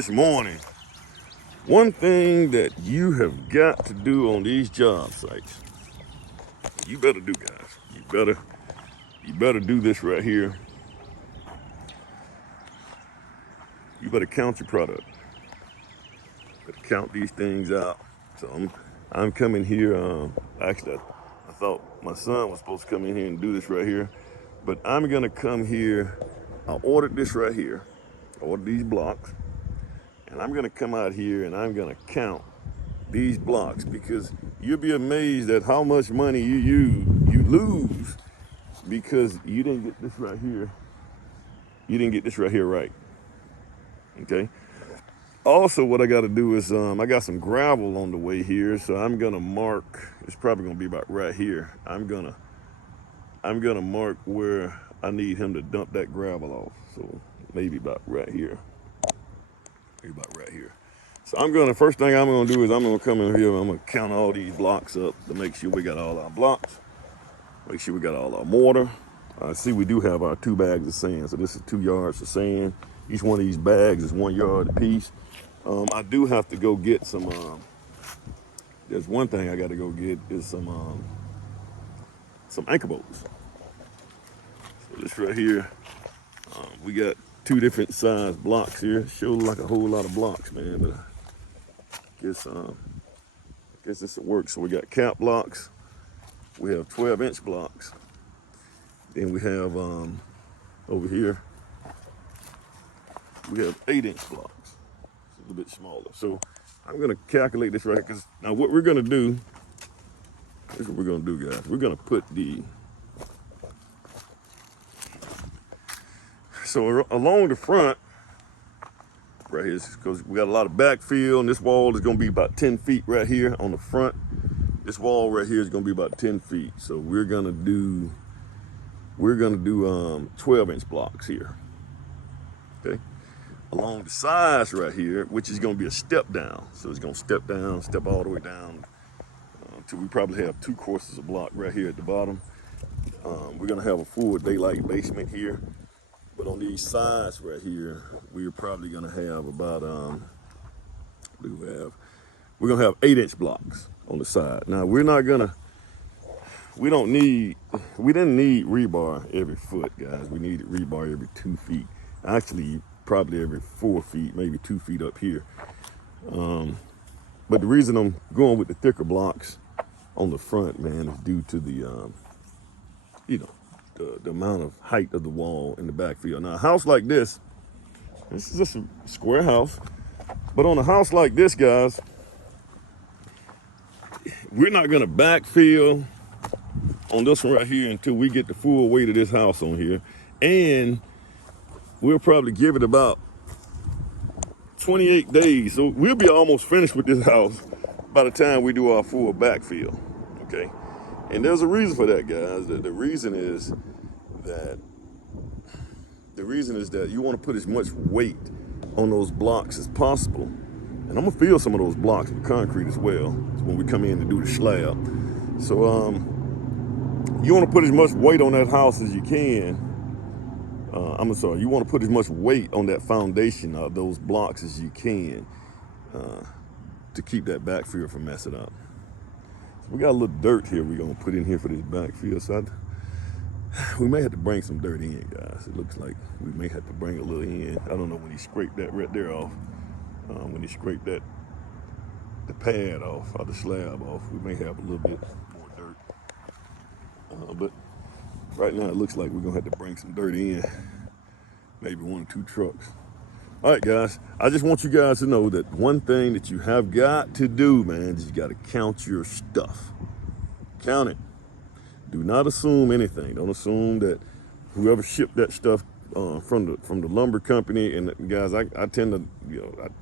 this morning. One thing that you have got to do on these job sites, you better do, guys. You better do this right here. You better count your product. You better count these things out. So I'm coming here. Actually, I thought my son was supposed to come in here and do this right here, but I'm gonna come here. I ordered this right here. I ordered these blocks, and I'm gonna come out here and I'm gonna count these blocks, because you'll be amazed at how much money you lose because you didn't get this right here. You didn't get this right here right. Okay. Also, what I got to do is I got some gravel on the way here, so I'm gonna mark. It's probably gonna be about right here. I'm gonna mark where I need him to dump that gravel off. So maybe about right here. Maybe about right here. So first thing I'm gonna do is I'm gonna come in here and I'm gonna count all these blocks up to make sure we got all our blocks, make sure we got all our mortar. I see we do have our 2 bags of sand, so this is 2 yards of sand. Each one of these bags is 1 yard apiece. I do have to go get some, there's one thing I gotta go get is some anchor bolts. So this right here, we got 2 different size blocks here. Sure like a whole lot of blocks, man, but I guess this will work. So we got cap blocks, we have 12-inch blocks, then we have over here we have 8-inch blocks. It's a little bit smaller. So I'm gonna calculate this right here, because now what we're gonna do, this is what we're gonna do, guys. We're gonna put so along the front right here, because we got a lot of backfill, and this wall is gonna be about 10 feet right here on the front. This wall right here is gonna be about 10 feet. So we're gonna do 12-inch blocks here. Okay. Along the sides right here, which is gonna be a step down. So it's gonna step down, step all the way down until we probably have 2 courses of block right here at the bottom. We're gonna have a full daylight basement here. But on these sides right here, we're probably gonna have about, we're gonna have 8-inch blocks on the side. Now we didn't need rebar every foot, guys. We needed rebar every 2 feet. Actually, probably every 4 feet, maybe 2 feet up here. But the reason I'm going with the thicker blocks on the front, man, is due to the, the amount of height of the wall in the backfield. Now, a house like this is just a square house, but on a house like this, guys, we're not gonna backfill on this one right here until we get the full weight of this house on here. And we'll probably give it about 28 days. So we'll be almost finished with this house by the time we do our full backfill, okay? And there's a reason for that, guys. The reason is that you want to put as much weight on those blocks as possible. And I'm gonna fill some of those blocks with concrete as well when we come in to do the slab. So you want to put as much weight on that house as you can. You want to put as much weight on that foundation of those blocks as you can to keep that backfill from messing up. We got a little dirt here we're gonna put in here for this backfill. So we may have to bring some dirt in, guys. It looks like we may have to bring a little in. I don't know when he scraped that right there off. When he scraped the pad off, or the slab off, we may have a little bit more dirt. But right now it looks like we're gonna have to bring some dirt in. Maybe 1 or 2 trucks. All right, guys, I just want you guys to know that one thing that you have got to do, man, is you got to count your stuff. Count it. Do not assume anything. Don't assume that whoever shipped that stuff from the lumber company. And guys, I tend to,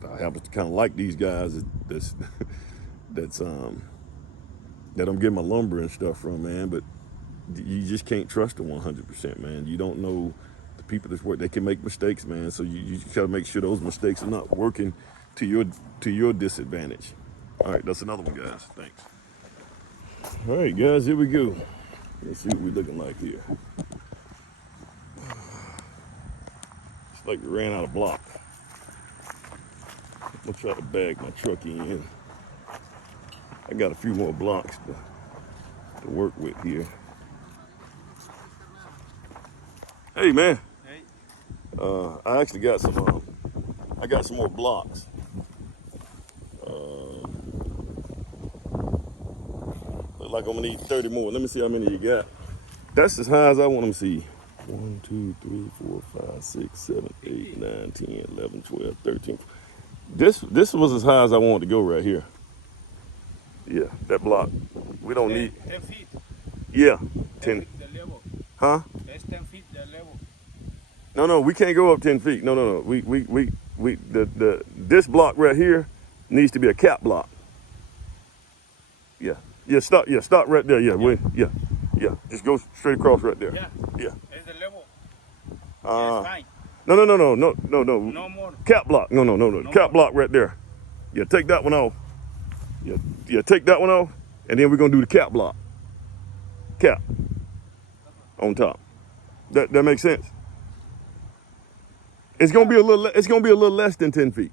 I happen to kind of like these guys that I'm getting my lumber and stuff from, man. But you just can't trust them 100%, man. You don't know the people that's work. They can make mistakes, man. So you got to make sure those mistakes are not working to your disadvantage. All right, that's another one, guys. Thanks. All right, guys, here we go. Let's see what we're looking like here. It's like we ran out of block. I'm gonna try to bag my truck in. I got a few more blocks to work with here. Hey man. Hey. I actually got some. I got some more blocks. Look like I'm gonna need 30 more. Let me see how many you got. That's as high as I want them to see. 1, 2, 3, 4, 5, 6, 7, 8, 9, 10, 11, 12, 13. This was as high as I wanted to go right here. Yeah, that block. We don't need. 10 feet. Yeah, 10 10. feet the level. Huh? That's 10 feet the level. No, we can't go up 10 feet. No. This block right here needs to be a cap block. Yeah. Stop right there. Yeah. Just go straight across right there. Yeah. Yeah. That's the level. Uh, That's fine. No. No more. Cap block. No. Cap block right there. Yeah, take that one off. Yeah, take that one off, and then we're gonna do the cap block. Cap on top. That makes sense. It's gonna be a little. It's gonna be a little less than 10 feet.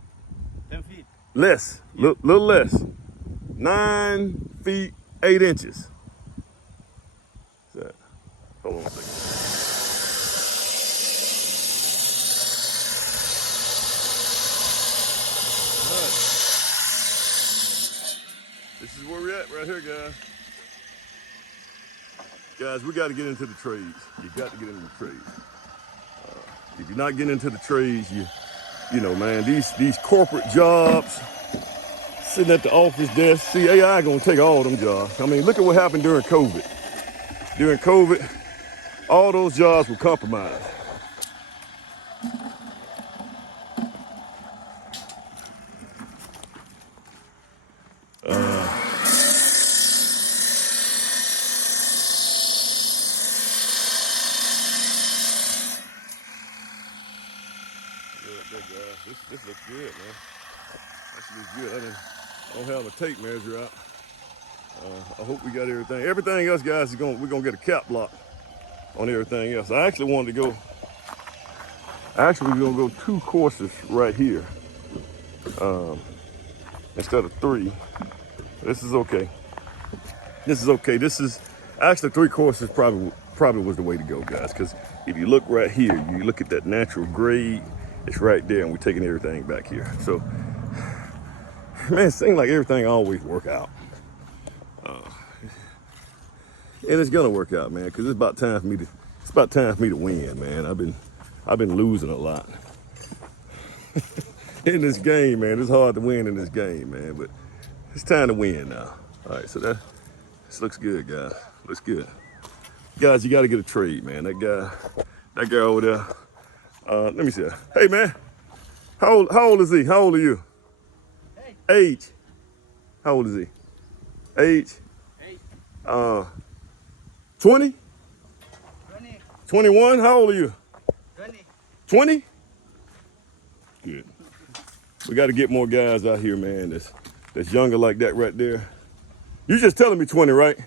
10 feet. Less. Little less. 9 feet 8 inches. So, hold on a second. This is where we're at right here, guys. Guys, we got to get into the trades. You got to get into the trades. If you're not getting into the trades, you know, man, these corporate jobs, sitting at the office desk, see, AI gonna take all them jobs. I mean, look at what happened during COVID. During COVID, all those jobs were compromised. This looks good, man. This looks good. I don't have a tape measure out. I hope we got everything. Everything else, guys, we're gonna get a cap block on everything else. I actually wanted to go. We're gonna go 2 courses right here instead of 3. This is okay. This is actually 3 courses. Probably was the way to go, guys. Because if you look right here, you look at that natural grade. It's right there, and we're taking everything back here. So, man, it seems like everything always work out. And it's gonna work out, man, because it's about time for me to win, man. I've been losing a lot in this game, man. It's hard to win in this game, man, but it's time to win now. All right, so this looks good, guys. Looks good. Guys, you gotta get a trade, man. That guy over there. Let me see. Hey, man, how old is he? How old are you? Hey. Age. How old is he? Age. 20? 20. 21? How old are you? 20. 20? Good. We got to get more guys out here, man, that's younger like that right there. You just telling me 20, right?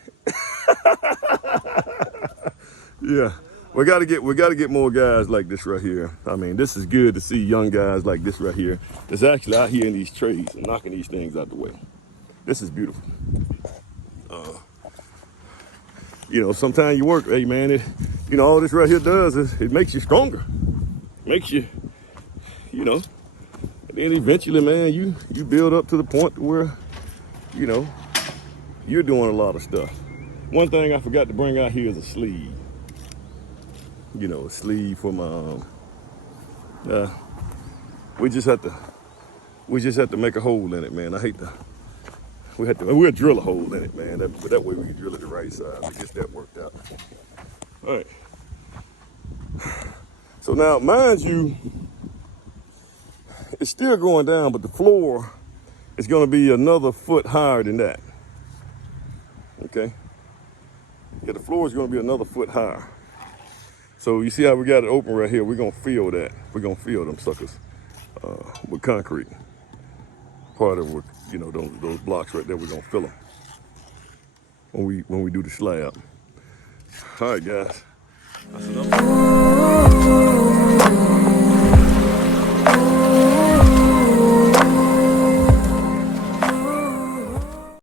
Yeah. We got to get more guys like this right here. I mean, this is good to see young guys like this right here that's actually out here in these trades and knocking these things out the way. This is beautiful. You know, sometimes you work, hey man, all this right here does is it makes you stronger. Makes you, and then eventually, man, you build up to the point where, you're doing a lot of stuff. One thing I forgot to bring out here is a sleeve. A sleeve for my, we just have to make a hole in it, man. We'll drill a hole in it, man. But that way we can drill it the right size. I guess that worked out. All right. So now, mind you, it's still going down, but the floor is going to be another foot higher than that. Okay? Yeah, the floor is going to be another foot higher. So you see how we got it open right here? We're going to fill that. We're going to fill them suckers with concrete. Part of, those blocks right there, we're going to fill them when we do the slab. All right, guys. That's enough.